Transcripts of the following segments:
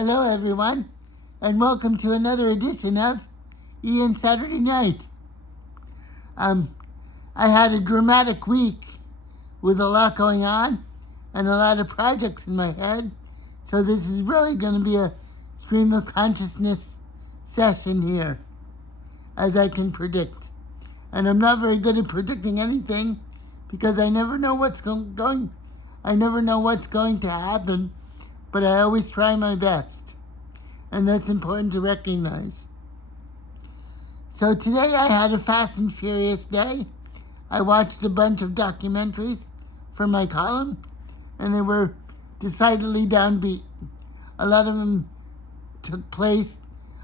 Hello, everyone, and welcome to another edition of Ian Saturday Night. I had a dramatic week with a lot going on and a lot of projects in my head, so this is really going to be a stream of consciousness session here, as I can predict. And I'm not very good at predicting anything because I never know what's going to happen, but I always try my best. And that's important to recognize. So today I had a fast and furious day. I watched a bunch of documentaries for my column, and they were decidedly downbeat. A lot of them took place,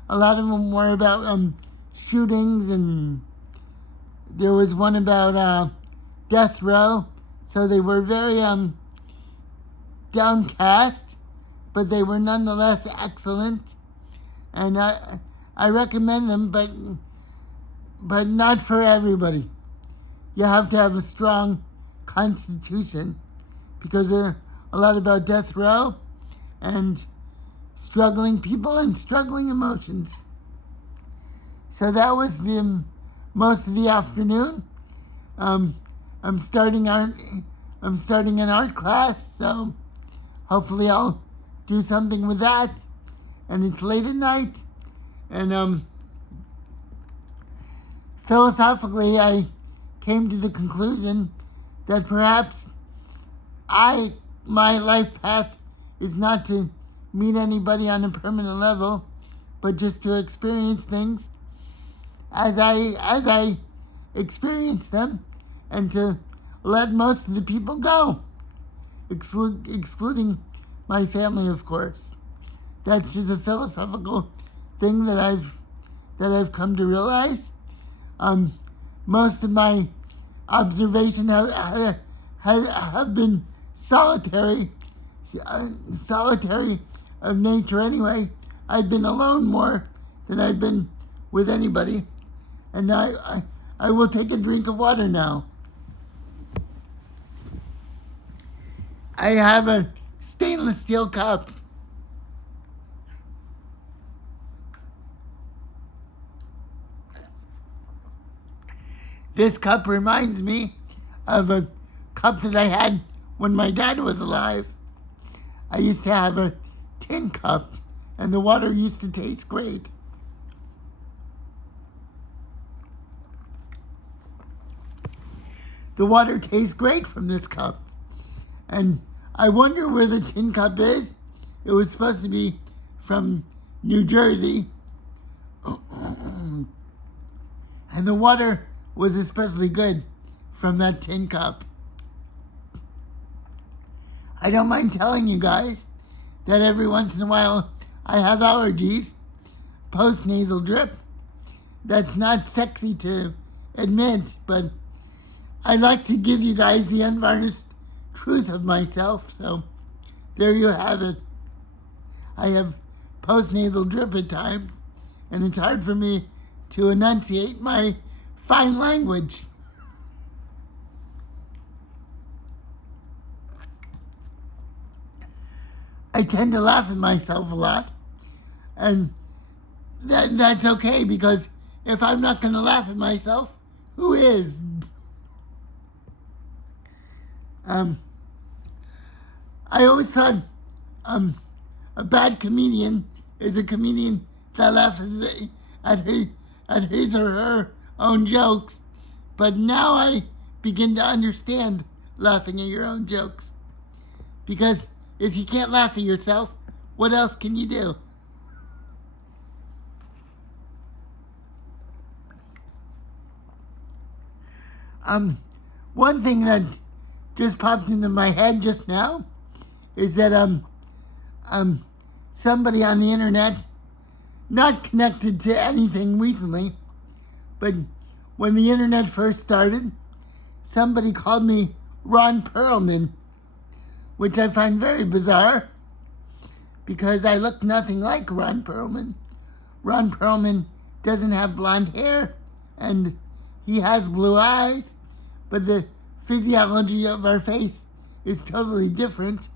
a lot of them were about shootings, and there was one about death row. So they were very downcast, but they were nonetheless excellent, and I recommend them, but not for everybody. You have to have a strong constitution because they're a lot about death row and struggling people and struggling emotions. So that was most of the afternoon. I'm starting an art class, so hopefully I'll do something with that. And it's late at night, and philosophically I came to the conclusion that perhaps my life path is not to meet anybody on a permanent level, but just to experience things as I experience them, and to let most of the people go, excluding my family, of course. That's just a philosophical thing that I've come to realize. Most of my observation have been solitary of nature anyway. I've been alone more than I've been with anybody. And I will take a drink of water now. I have a stainless steel cup. This cup reminds me of a cup that I had when my dad was alive. I used to have a tin cup, and the water used to taste great. The water tastes great from this cup. And I wonder where the tin cup is. It was supposed to be from New Jersey. And the water was especially good from that tin cup. I don't mind telling you guys that every once in a while I have allergies, post-nasal drip. That's not sexy to admit, but I like to give you guys the unvarnished truth of myself, so there you have it. I have post-nasal drip at times, and it's hard for me to enunciate my fine language. I tend to laugh at myself a lot, and that's okay, because if I'm not going to laugh at myself, who is? I always thought a bad comedian is a comedian that laughs at his or her own jokes, but now I begin to understand laughing at your own jokes, because if you can't laugh at yourself, what else can you do? One thing that just popped into my head just now is that somebody on the internet, not connected to anything recently, but when the internet first started, somebody called me Ron Perlman, which I find very bizarre because I look nothing like Ron Perlman. Ron Perlman doesn't have blonde hair and he has blue eyes, but the physiology of our face is totally different.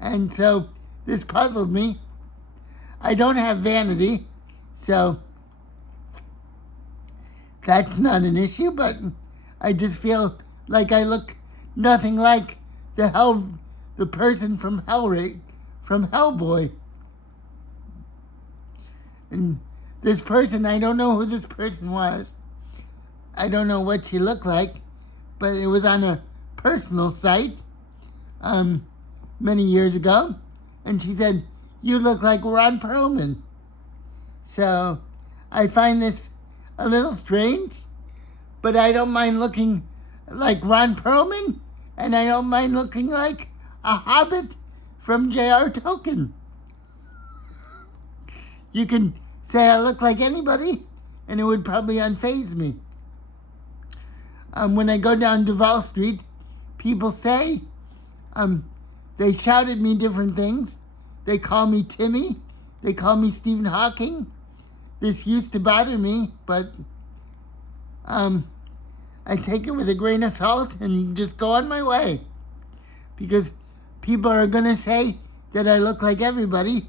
And so this puzzled me. I don't have vanity, so that's not an issue, but I just feel like I look nothing like the person from Hellboy. And this person, I don't know who this person was. I don't know what she looked like, but it was on a personal site many years ago, and she said, "You look like Ron Perlman." So I find this a little strange, but I don't mind looking like Ron Perlman, and I don't mind looking like a hobbit from J.R. Tolkien. You can say I look like anybody, and it would probably unfaze me. When I go down Duval Street, people say, they shout at me different things. They call me Timmy. They call me Stephen Hawking. This used to bother me, but I take it with a grain of salt and just go on my way. Because people are going to say that I look like everybody,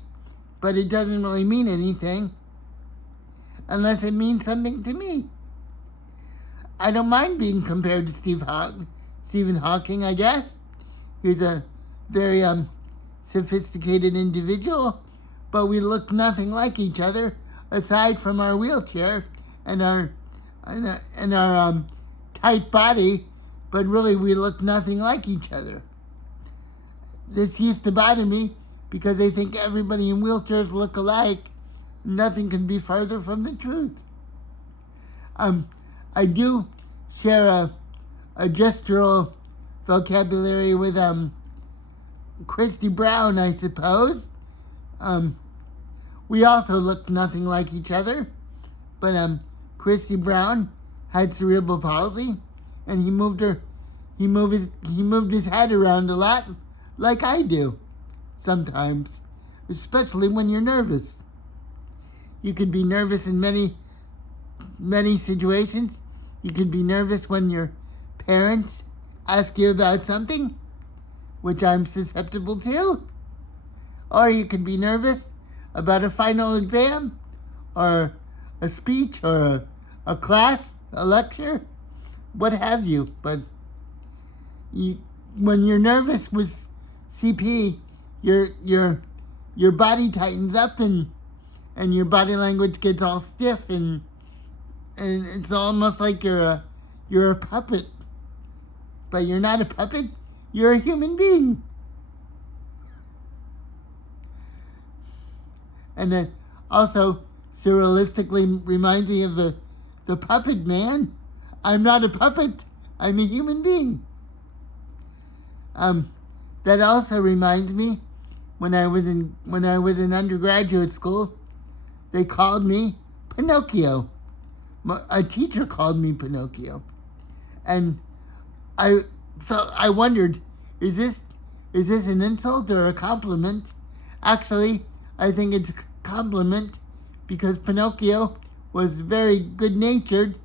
but it doesn't really mean anything unless it means something to me. I don't mind being compared to Stephen Hawking, I guess. He's a very sophisticated individual, but we look nothing like each other aside from our wheelchair and our tight body, but really we look nothing like each other. This used to bother me because they think everybody in wheelchairs look alike. Nothing can be farther from the truth. I do share a gestural vocabulary with Christy Brown, I suppose. We also look nothing like each other, but Christy Brown had cerebral palsy, and he moved his head around a lot, like I do, sometimes, especially when you're nervous. You could be nervous in many situations. You could be nervous when your parents ask you about something, which I'm susceptible to. Or you could be nervous about a final exam, or a speech, or a class, a lecture, what have you. But when you're nervous with CP, your body tightens up and your body language gets all stiff, and it's almost like you're a puppet. But you're not a puppet, you're a human being. And that also surrealistically reminds me of the puppet man. I'm not a puppet, I'm a human being. That also reminds me, when I was in undergraduate school, they called me Pinocchio. A teacher called me Pinocchio, and I wondered, is this an insult or a compliment? Actually, I think it's a compliment, because Pinocchio was very good-natured,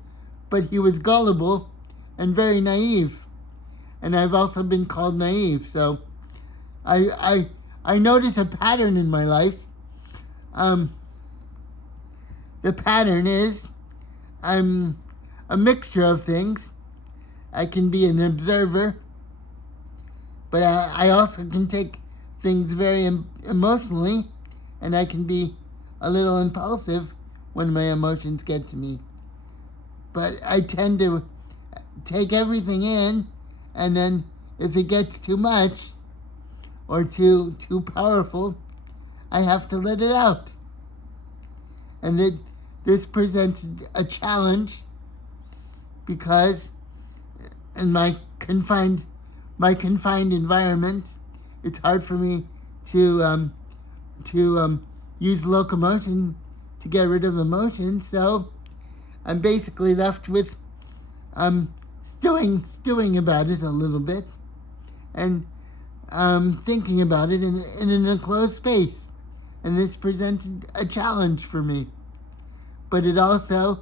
but he was gullible and very naive. And I've also been called naive, so I notice a pattern in my life. The pattern is I'm a mixture of things. I can be an observer, but I also can take things very emotionally, and I can be a little impulsive when my emotions get to me. But I tend to take everything in, and then if it gets too much or too powerful, I have to let it out. And this presents a challenge, because in my confined environment, it's hard for me to use locomotion to get rid of emotion. So I'm basically left with stewing about it a little bit, and thinking about it in an enclosed space. And this presents a challenge for me. But it also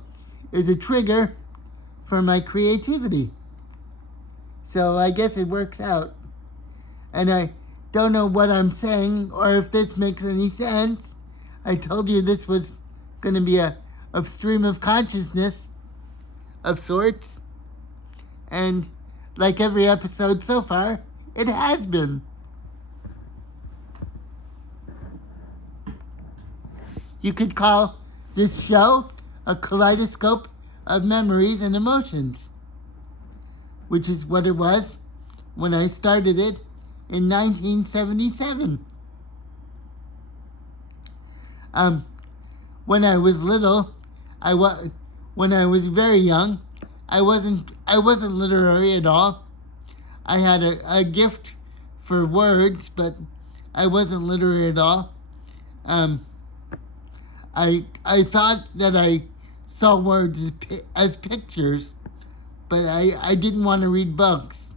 is a trigger for my creativity. So I guess it works out. And I don't know what I'm saying or if this makes any sense. I told you this was going to be a stream of consciousness of sorts. And like every episode so far, it has been. You could call this show a kaleidoscope of memories and emotions, which is what it was when I started it in 1977. When I was little, when I was very young, I wasn't literary at all. I had a gift for words, but I wasn't literary at all. I thought that I saw words as pictures, but I didn't want to read books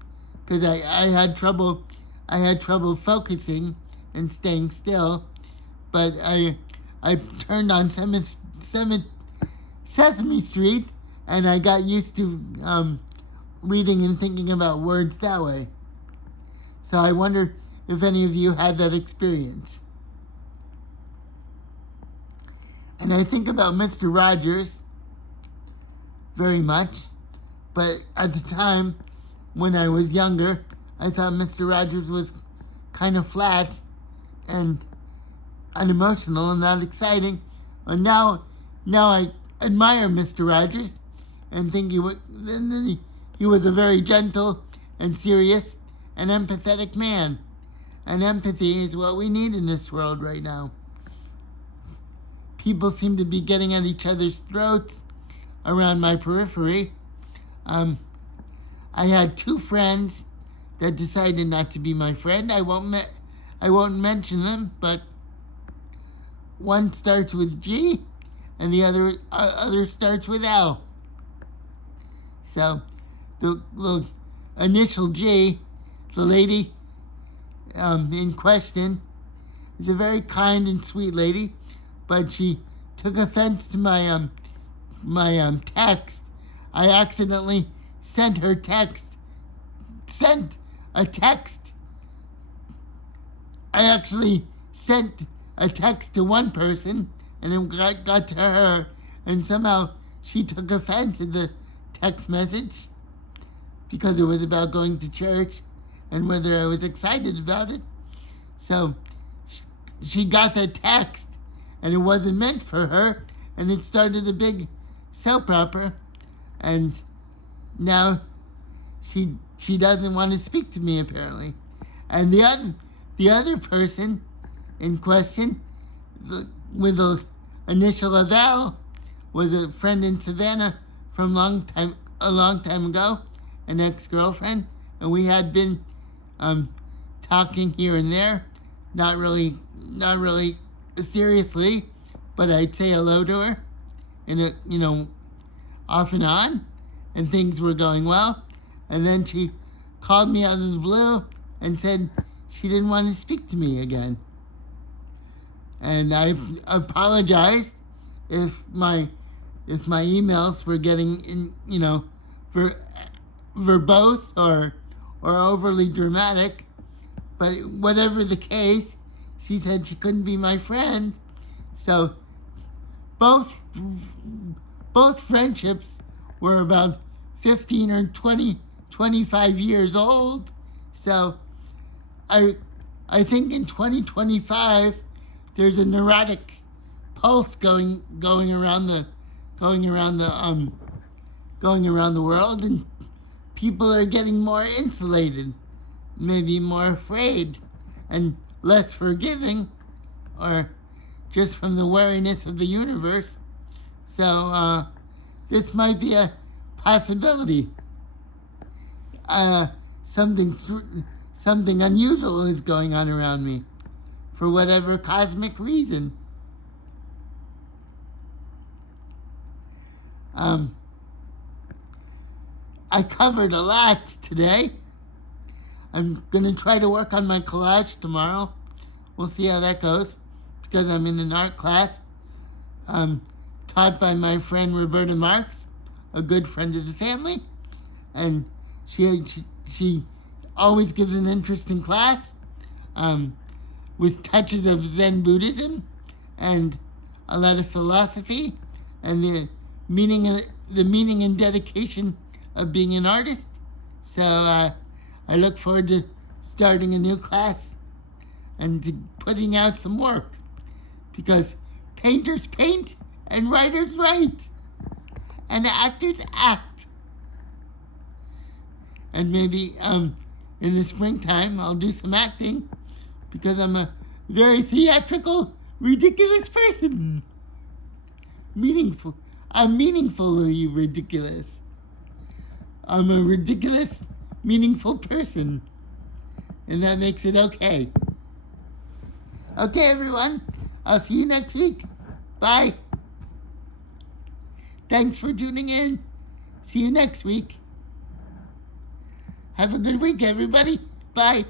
because I had trouble focusing and staying still. But I turned on Sesame Street, and I got used to reading and thinking about words that way. So I wonder if any of you had that experience. And I think about Mr. Rogers very much, but at the time, when I was younger, I thought Mr. Rogers was kind of flat and unemotional and not exciting. And now I admire Mr. Rogers and think he was a very gentle and serious and empathetic man. And empathy is what we need in this world right now. People seem to be getting at each other's throats around my periphery. I had two friends that decided not to be my friend. I won't mention them, but one starts with G, and the other starts with L. So, the initial G, the lady in question, is a very kind and sweet lady, but she took offense to my text. I accidentally sent a text. I actually sent a text to one person, and it got to her, and somehow she took offense at the text message because it was about going to church and whether I was excited about it. So she got the text, and it wasn't meant for her, and it started a big soap opera, and now she doesn't want to speak to me, apparently. And the other person in question, with the initial of L, was a friend in Savannah from a long time ago, an ex-girlfriend, and we had been talking here and there, not really seriously, but I'd say hello to her, and off and on, and things were going well. And then she called me out of the blue and said she didn't want to speak to me again. And I apologized if my emails were getting verbose or overly dramatic. But whatever the case, she said she couldn't be my friend. So both friendships were about 15 or 25 years old. So I think in 2025 there's a neurotic pulse going around the world, and people are getting more insulated, maybe more afraid and less forgiving, or just from the wariness of the universe. So this might be a possibility. Something unusual is going on around me, for whatever cosmic reason. I covered a lot today. I'm gonna try to work on my collage tomorrow. We'll see how that goes, because I'm in an art class taught by my friend Roberta Marks, a good friend of the family, and she always gives an interesting class with touches of Zen Buddhism, and a lot of philosophy and the meaning and dedication of being an artist. So I look forward to starting a new class and to putting out some work, because painters paint and writers write and actors act. And maybe in the springtime I'll do some acting, because I'm a very theatrical, ridiculous person. I'm meaningfully ridiculous. I'm a ridiculous, meaningful person. And that makes it okay. Okay, everyone. I'll see you next week. Bye. Thanks for tuning in. See you next week. Have a good week, everybody. Bye.